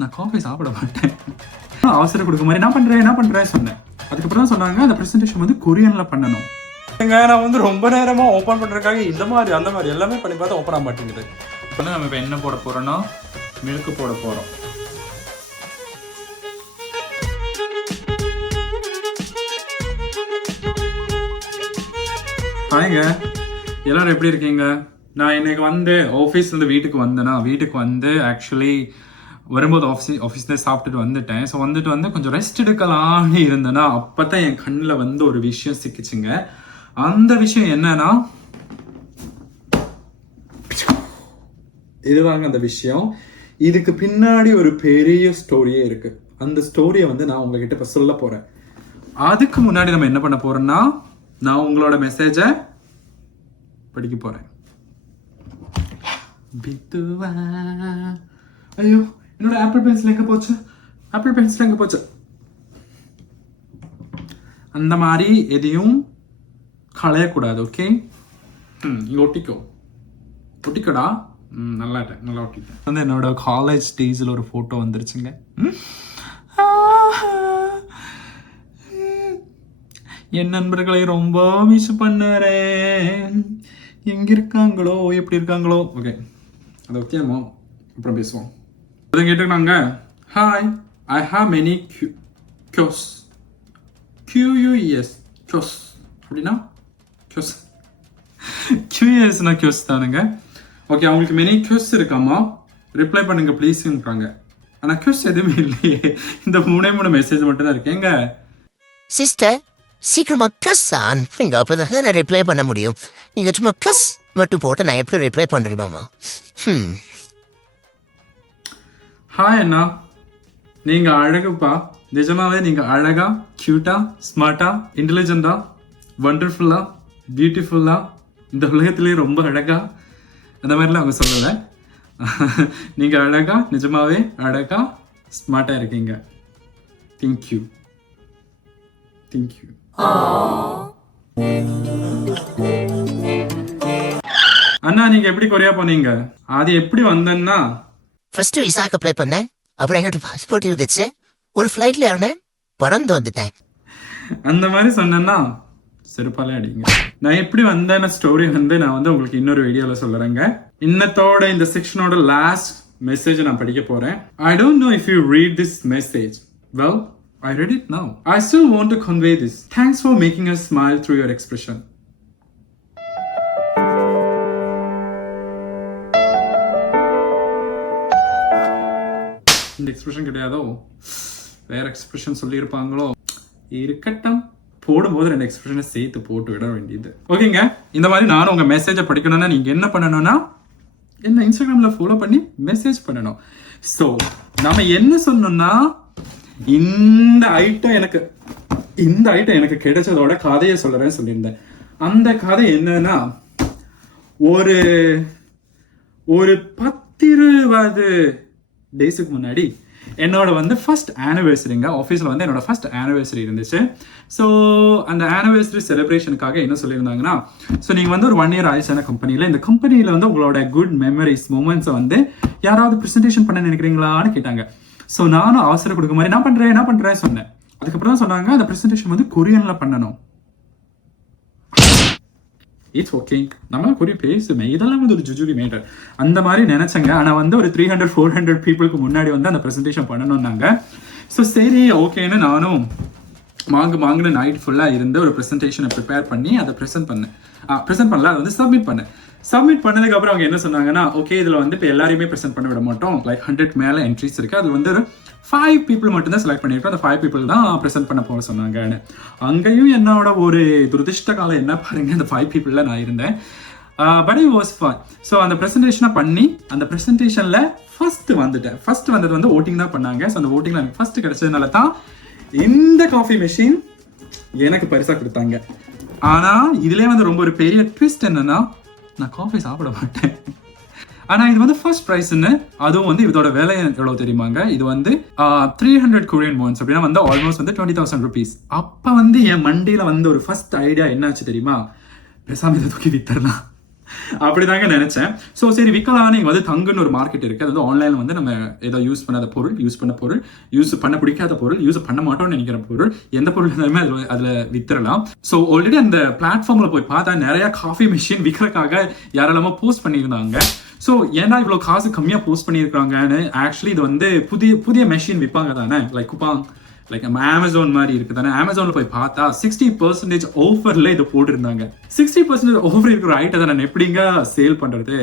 நான் காஃபி சாப்பிட மாட்டேன். அவசரம் கொடுக்க மாதிரி என்ன பண்றேன் சொன்னேன். அதுக்கப்புறம் தான் சொன்னாங்க அந்த ப்ரெசன்டேஷன் வந்து கொரியன்ல பண்ணணும். நான் வந்து ரொம்ப நேரமா ஓப்பன் பண்றதுக்காக இந்த மாதிரி அந்த மாதிரி எல்லாமே பண்ணி பார்த்தா ஓப்பன் ஆக மாட்டேங்குது. இப்போ நம்ம இப்போ என்ன போட போறோம்னா மில்க் போட போறோம். ஹாய்ங்க, எல்லாரும் எப்படி இருக்கீங்க? நான் இன்னைக்கு வந்து ஆஃபீஸ்லேருந்து வீட்டுக்கு வந்து ஆக்சுவலி வரும்போது ஆஃபீஸ்லேயே சாப்பிட்டுட்டு வந்துட்டேன். ஸோ வந்துட்டு கொஞ்சம் ரெஸ்ட் எடுக்கலான்னு இருந்தேன்னா அப்போ தான் என் கண்ணில் வந்து ஒரு விஷயம் சிக்கிச்சுங்க. அந்த விஷயம் என்னன்னா இதுதாங்க அந்த விஷயம். இதுக்கு பின்னாடி ஒரு பெரிய ஸ்டோரியே இருக்கு. அந்த ஸ்டோரியை வந்து நான் உங்ககிட்ட இப்போ சொல்ல போறேன். அதுக்கு முன்னாடி நம்ம என்ன பண்ண போறோம்னா நான் உங்களோட மெசேஜை படிக்க போறேன். ஐயோ, என்னோட ஆப்பிள் பென்சில் எங்க போச்சு? அந்த மாதிரி எதையும் களையக்கூடாது. ஓகே, இங்க ஒட்டிக்கோடா. நல்லா ஒட்டிட்டேன். வந்து என்னோட காலேஜ் டேஸில் ஒரு ஃபோட்டோ வந்துருச்சுங்க. என் நண்பர்களை ரொம்ப மிஸ் பண்ணுறேன். எங்க இருக்காங்களோ எப்படி இருக்காங்களோ. ஓகே, அதை ஓகேமா அப்புறம் பேசுவோம். கேட்டுக்கிறாங்க. Hi, I have many QUS QUS அப்படின்னா QUSனா QUS தானுங்க. ஓகே, அவங்களுக்கு மெனி QUS இருக்காமா, ரிப்ளை பண்ணுங்க ப்ளீஸ்ன்றாங்க. ஆனால் QUS எதுவுமே இல்லையே. இந்த மூணு மெசேஜ் மட்டும் தான் இருக்கு. எங்க சிஸ்டர் சீக்கிரமா ப்ளஸ் அனுப்புங்க, அப்பதான் நான் ரிப்ளை பண்ண முடியும். நீங்க சும்மா ப்ளஸ் மட்டும் போட்டு நான் எப்படி ரிப்ளை பண்ணுறீங்கம்மா? ஹாய் அண்ணா, நீங்க அழகுப்பா. நிஜமாவே நீங்க அழகா, கியூட்டா, ஸ்மார்ட்டா, இன்டெலிஜென்டா, வண்டர்ஃபுல்லா, பியூட்டிஃபுல்லா, இந்த உலகத்திலேயே ரொம்ப அழகா, அந்த மாதிரிலாம் அவங்க சொல்லலை. நீங்க அழகா, நிஜமாவே அழகா, ஸ்மார்ட்டா இருக்கீங்க. தேங்க்யூ. அண்ணா, நீங்க எப்படி கொரியா போனீங்க? அது எப்படி வந்தேன்னா ஃபர்ஸ்ட் விசாக்கு அப்ளை பண்ணேன். அப்புறம் எங்கிட்ட பாஸ்போர்ட் இருந்துச்சு. ஒரு ஃப்ளைட்ல ஏறினேன், பறந்து வந்துட்டேன். அந்த மாதிரி சொன்னேன்னா செருப்பாலே அடிங்க. நான் எப்படி வந்தேன்னு ஸ்டோரி வந்து நான் வந்து உங்களுக்கு இன்னொரு வீடியோவில் சொல்லுறேங்க. இன்னத்தோட இந்த செக்ஷனோட லாஸ்ட் மெசேஜ் நான் படிக்க போறேன். I don't know if you read this message. Well, I read it now. I still want to convey this. Thanks for making us smile through your expression. இந்த எக்ஸ்பிரஷன் கிடையாதோ, வேற எக்ஸ்பிரஷன் சொல்லியிருப்பாங்களோ. இருக்கட்டும், போடும்போது 2 எக்ஸ்பிரஷனை சேர்த்து போட்டு விட வேண்டியது. ஓகேங்க, இந்த மாதிரி நானும் உங்க மெசேஜை படிக்கணும்னா நீங்க என்ன பண்ணணும்னா என்ன இன்ஸ்டாகிராம்ல ஃபாலோ பண்ணி மெசேஜ் பண்ணணும். ஸோ நாம என்ன சொன்னோம்னா இந்த ஐட்டம் எனக்கு கிடைச்சதோட கதையை சொல்லியிருந்தேன். அந்த கதை என்னன்னா ஒரு 10-20 டேஸுக்கு முன்னாடி என்னோட வந்து ஃபர்ஸ்ட் ஆனிவர்சரிங்க. ஆஃபீஸில் வந்து என்னோட ஃபர்ஸ்ட் ஆனிவர்சரி இருந்துச்சு. ஸோ அந்த ஆனிவர்சரி செலிப்ரேஷனுக்காக என்ன சொல்லியிருந்தாங்கன்னா, ஸோ நீங்கள் வந்து ஒரு 1 year ஆயிடுச்சான கம்பெனியில், இந்த கம்பெனியில் வந்து உங்களோட குட் மெமரிஸ் மூமெண்ட்ஸை வந்து யாராவது ப்ரெசன்டேஷன் பண்ண நினைக்கிறீங்களான்னு கேட்டாங்க. ஸோ நானும் அவசரம் கொடுக்க மாதிரி என்ன பண்ணுறேன் சொன்னேன். அதுக்கப்புறம் தான் சொன்னாங்க அந்த ப்ரெசன்டேஷன் வந்து கொரியனில் பண்ணணும். இட்ஸ் ஓகே, நம்ம கொரியன் பேசுமே, இதெல்லாம் வந்து ஒரு ஜுஜுரி மேட்டர் அந்த மாதிரி நினைச்சங்க. ஆனால் வந்து ஒரு 300-400 பீப்புளுக்கு முன்னாடி வந்து அந்த ப்ரெசன்டேஷன் பண்ணணும்னாங்க. ஸோ சரி ஓகேன்னு நானும் மாங்குன்னு நைட் ஃபுல்லாக இருந்து ஒரு ப்ரெசன்டேஷனை ப்ரிப்பேர் பண்ணி அதை ப்ரெசென்ட் பண்ணல, அதை வந்து சப்மிட் பண்ணதுக்கப்புறம் அவங்க என்ன சொன்னாங்கன்னா, ஓகே இதில் வந்து இப்போ எல்லாரையுமே ப்ரெசென்ட் பண்ண விட மாட்டோம், லைக் 100 மேலே என்ட்ரிஸ் இருக்குது, அது வந்து ஒரு 5 people மட்டும் தான் செலக்ட் பண்ணியிருக்கோம், அந்த 5 people தான் ப்ரெசென்ட் பண்ண போக சொன்னாங்கன்னு. அங்கேயும் என்னோட ஒரு துரதிருஷ்ட காலம் என்ன பாருங்க, அந்த 5 people நான் இருந்தேன். But it was fun. So அந்த ப்ரெசன்டேஷனை பண்ணி அந்த ப்ரெசன்டேஷனில் ஃபர்ஸ்ட் வந்தது வந்து ஓட்டிங் தான் பண்ணாங்க. ஸோ அந்த ஓட்டிங்கில் எனக்கு ஃபர்ஸ்ட் கிடைச்சதுனால தான் இந்த காஃபி மெஷின் எனக்கு பரிசா கொடுத்தாங்க. ஆனால் இதுலேயே வந்து ரொம்ப ஒரு பெரிய ட்விஸ்ட் என்னன்னா, நான் காஃபி சாப்பிட மாட்டேன். ஆனால் இது வந்து ஃபர்ஸ்ட் ப்ரைஸ்ன்னு, அதுவும் வந்து இதோட விலை எவ்வளோ தெரியுமாங்க? இது வந்து 300 Korean won அப்படின்னா வந்து ஆல்மோஸ்ட் வந்து 20,000 rupees. அப்போ வந்து என் மண்டியில் வந்து ஒரு ஃபர்ஸ்ட் ஐடியா என்னாச்சு தெரியுமா? பேசாம இதை தூக்கி வித்தரலாம். அப்படிதாங்க நினைச்சேன். ஸோ சரி விற்கலான்னு இங்கே வந்து தங்குன்னு ஒரு மார்க்கெட் இருக்கு. அது வந்து ஆன்லைனில் வந்து நம்ம ஏதோ யூஸ் பண்ணாத பொருள், யூஸ் பண்ண பொருள், யூஸ் பண்ண பிடிக்காத பொருள், யூஸ் பண்ண மாட்டோம்னு நினைக்கிற பொருள், எந்த பொருள் இருந்தாலுமே அதில் வித்துறலாம். ஸோ ஆல்ரெடி அந்த பிளாட்ஃபார்மில் போய் பார்த்தா நிறைய காஃபி மிஷின் விற்கிறதுக்காக யாரெல்லாமோ போஸ்ட் பண்ணியிருந்தாங்க. ஸோ ஏன்னா இவ்வளோ காசு கம்மியாக போஸ்ட் பண்ணியிருக்காங்கன்னு, ஆக்சுவலி இது வந்து புதிய மெஷின் விற்பாங்க தானே, லைக் குப்பாங், லைக் நம்ம அமேசான் மாதிரி இருக்கு தானே. அமேசான்ல போய் பார்த்தா 60% ஆஃபர்ல இதை போட்டிருந்தாங்க. 60% ஆஃபர் இருக்கிற ஐட்டத்தை நான் எப்படிங்க சேல் பண்றது?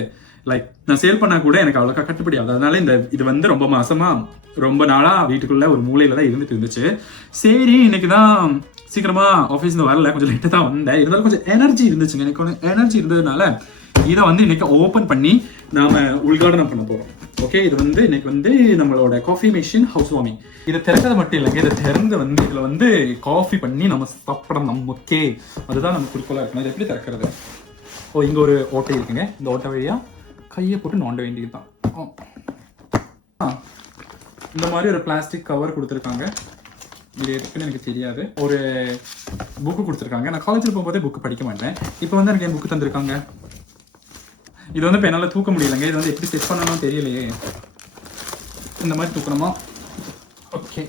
லைக் நான் சேல் பண்ணா கூட எனக்கு அவ்வளோக்கா கட்டுப்படி ஆகுது. அதனால இது வந்து ரொம்ப மாசமா ரொம்ப நாளா வீட்டுக்குள்ள ஒரு மூலையில தான் இருந்துச்சு. சரி இன்னைக்கு தான் சீக்கிரமா ஆஃபீஸ்ல வரல, கொஞ்சம் லேட்டாக தான் வந்தேன். இருந்தாலும் கொஞ்சம் எனர்ஜி இருந்துச்சுங்க. எனக்கு கொஞ்சம் எனர்ஜி இருந்ததுனால இதை வந்து இன்னைக்கு ஓப்பன் பண்ணி நாம உள்காடனம் பண்ண போறோம். ஓகே, இது வந்து இன்னைக்கு வந்து நம்மளோட காஃபி மிஷின் ஹவுஸ் வார்மிங். இதை திறக்கிறது மட்டும் இல்லைங்க, இதை திறந்து வந்து இதுல வந்து காஃபி பண்ணி நம்ம சாப்பிடணும். ஓகே, அதுதான் நம்ம குறிக்கோளா இருக்கணும். இது எப்படி திறக்கிறது? இங்க ஒரு ஓட்டை இருக்குங்க. இந்த ஓட்டை வழியா கையை போட்டு நோண்ட வேண்டியதுதான். இந்த மாதிரி ஒரு பிளாஸ்டிக் கவர் கொடுத்துருக்காங்க. இது இருக்குன்னு எனக்கு தெரியாது. ஒரு புக்கு கொடுத்துருக்காங்க. நான் காலேஜில் போகும்போதே புக்கு படிக்க மாட்டேன். இப்போ வந்து எனக்கு என் புக்கு தந்திருக்காங்க. இது வந்து இப்போ என்னால் தூக்க முடியலைங்க. இது வந்து எப்படி செட் பண்ணணும் தெரியலையே. இந்த மாதிரி தூக்கணுமா? ஓகே,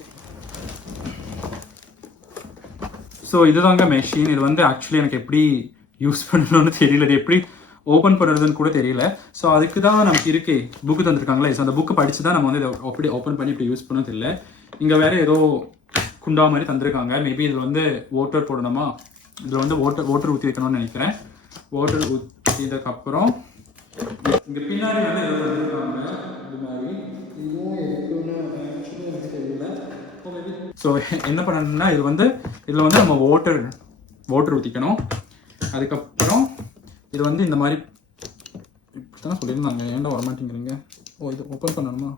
ஸோ இதுதாங்க மெஷின். இது வந்து ஆக்சுவலி எனக்கு எப்படி யூஸ் பண்ணணும்னு தெரியல, இது எப்படி ஓப்பன் பண்ணுறதுன்னு கூட தெரியல. ஸோ அதுக்கு தான் நமக்கு இருக்கே புக்கு தந்திருக்காங்களே. ஸோ அந்த புக்கு படித்து தான் நம்ம வந்து இதை அப்படி ஓப்பன் பண்ணி இப்படி யூஸ் பண்ணது இல்லை. இங்கே வேறு ஏதோ குண்டா மாதிரி தந்திருக்காங்க. மேபி இதில் வந்து வாட்டர் போடணுமா? இதில் வந்து வாட்டர் ஊற்றி வைக்கணும்னு நினைக்கிறேன். வாட்டர் ஊற்றினதுக்கப்புறம் இங்கே பின்னாடி வந்து ஏதோ தந்திருக்காங்க. இது மாதிரி இதுவும் இருக்குன்னு ஆக்சுவலி எனக்கு தெரியல. ஸோ என்ன பண்ணணும்னா இதில் வந்து நம்ம வாட்டர் ஊற்றிக்கணும். அதுக்கப்புறம் இது வந்து இந்த மாதிரி இப்படி தான் சொல்லியிருந்தாங்க. ஏன்டா வரமாட்டேங்கிறீங்க? இது ஓப்பன் பண்ணணுமா?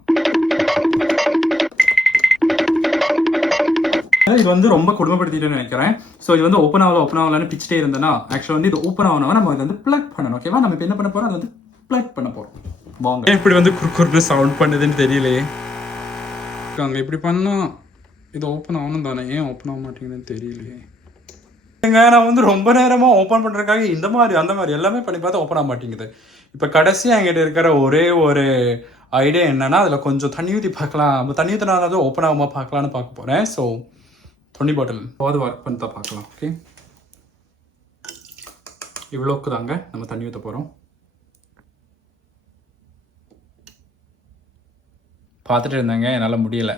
இது வந்து ரொம்ப கொடுமைப்படுத்திட்டு நினைக்கிறேன். ஸோ இது வந்து ஓப்பன் ஆகலான்னு பிச்சுட்டே இருந்தேன்னா ஆக்சுவலாக வந்து இது ஓப்பன் ஆகணும். நம்ம இதை வந்து பிளக் பண்ணணும். ஓகேவா? நம்ம இப்போ என்ன பண்ண போகிறோம்? அதை வந்து பிளக் பண்ண போகிறோம். வாங்க. இப்படி வந்து குறுக்குறுன்னு சவுண்ட் பண்ணுதுன்னு தெரியலையே. அங்கே இப்படி பண்ணால் இது ஓப்பன் ஆகணும் தானே, ஏன் ஓப்பன் ஆக மாட்டேங்குதுன்னு தெரியலையே. நான் வந்து ரொம்ப நேரமாக ஓப்பன் பண்ணுறதுக்காக இந்த மாதிரி அந்த மாதிரி எல்லாமே பண்ணி பார்த்தா ஓப்பன் ஆக மாட்டேங்குது. இப்போ கடைசியாக என்கிட்ட இருக்கிற ஒரே ஒரு ஐடியா என்னன்னா, அதில் கொஞ்சம் தண்ணி ஊற்றி பார்க்கலாம். தண்ணி ஊற்றினாலும் ஓப்பன் ஆகாமல் பார்க்கலான்னு பார்க்க போகிறேன். ஸோ தண்ணி பாட்டில் போது ஒர்க் பண்ணி தான் பார்க்கலாம். ஓகே, இவ்வளோக்கு தாங்க நம்ம தண்ணி ஊற்ற போகிறோம். பார்த்துட்டு இருந்தாங்க, என்னால் முடியலை.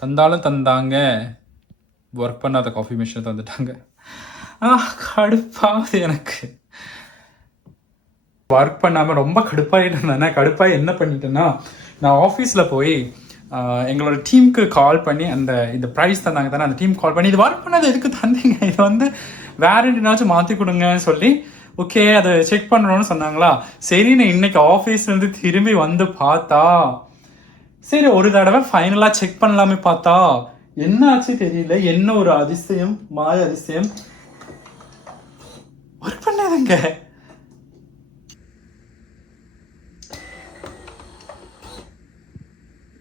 தந்தாங்க, ஒர்க் பண்ணாத காஃபி மிஷினை தந்துட்டாங்க. கடுப்பாகுது எனக்கு. ஒர்க் பண்ணாமல் ரொம்ப கடுப்பாகிட்டு இருந்தேன். கடுப்பாக என்ன பண்ணிட்டேன்னா, நான் ஆஃபீஸில் போய் எங்களோட டீமுக்கு கால் பண்ணி இந்த ப்ரைஸ் தந்தாங்க தானே, அந்த டீம் கால் பண்ணி இது ஒர்க் பண்ணது எதுக்கு தந்தீங்க, இது வந்து வேரண்டினாச்சும் மாற்றி கொடுங்கன்னு சொல்லி ஓகே அதை செக் பண்ணுறோன்னு சொன்னாங்களா. சரி, நான் இன்னைக்கு ஆஃபீஸ்லேருந்து திரும்பி வந்து பார்த்தா சரி ஒரு தடவை ஃபைனலாக செக் பண்ணலாமே பார்த்தா என்ன ஆச்சு தெரியல. என்ன ஒரு அதிசயம், மாய அதிசயம், ஒர்க் பண்ணாதுங்க.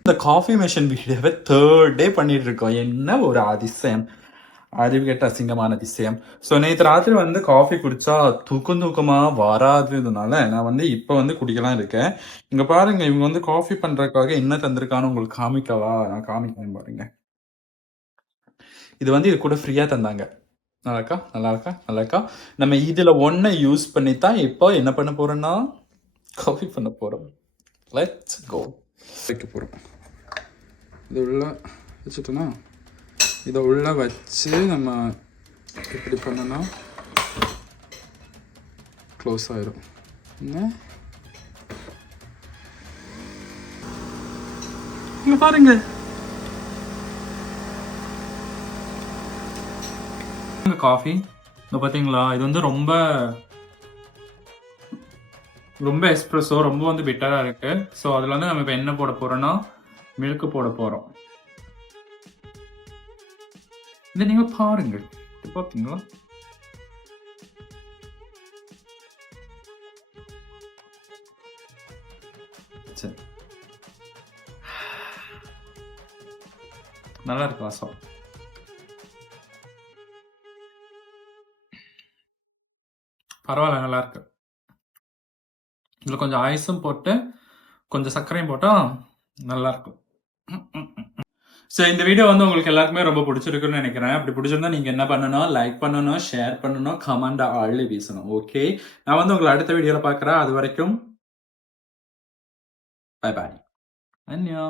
இந்த காஃபி மிஷின் வீடியோவை 3rd டே பண்ணிட்டு இருக்கோம். என்ன ஒரு அதிசயம், அறிவு கேட்ட அசிங்கமான அதிசயம். ஸோ நேற்று ராத்திரி வந்து காஃபி குடிச்சா தூக்கமாக வராதுனால நான் வந்து இப்போ வந்து குடிக்கலாம் இருக்கேன். இங்கே பாருங்க, இவங்க வந்து காஃபி பண்ணுறதுக்காக என்ன தந்திருக்கான்னு உங்களுக்கு காமிக்கவா? நான் காமிக்கிறேன் பாருங்க. இது வந்து இது கூட ஃப்ரீயாக தந்தாங்க. நல்லா இருக்கா. நம்ம இதில் ஒன்றை யூஸ் பண்ணி தான் இப்போ என்ன பண்ண போகிறோன்னா காஃபி பண்ண போகிறோம். Let's go. வைக்க போகிறோம். இது உள்ள வச்சுட்டோன்னா இதை உள்ள வச்சு நம்ம இப்படி பண்ணோன்னா க்ளோஸ் ஆயிடும். இங்க பாருங்க, காஃபி பார்த்தீங்களா? இது வந்து ரொம்ப எஸ்ப்ரெஸோ, ரொம்ப வந்து பிட்டராக இருக்கு. ஸோ அதில் வந்து நம்ம இப்போ என்ன போட போறோம்னா மில்க் போட போறோம். இதை நீங்க பாருங்க, பார்த்தீங்களா? சரி, நல்லா இருக்கு வாசம். பரவாயில்ல, நல்லா இருக்கு. இதில் கொஞ்சம் ஐஸும் போட்டு கொஞ்சம் சர்க்கரையும் போட்டால் நல்லா இருக்கும். ஸோ இந்த வீடியோ வந்து உங்களுக்கு எல்லாருக்குமே ரொம்ப பிடிச்சிருக்குன்னு நினைக்கிறேன். அப்படி பிடிச்சிருந்தா நீங்கள் என்ன பண்ணணும், லைக் பண்ணணும், ஷேர் பண்ணணும், கமெண்ட் ஆள்ல வீசணும். ஓகே, நான் வந்து உங்களை அடுத்த வீடியோவில் பார்க்குறேன். அது வரைக்கும் பை பாய். அன்யா.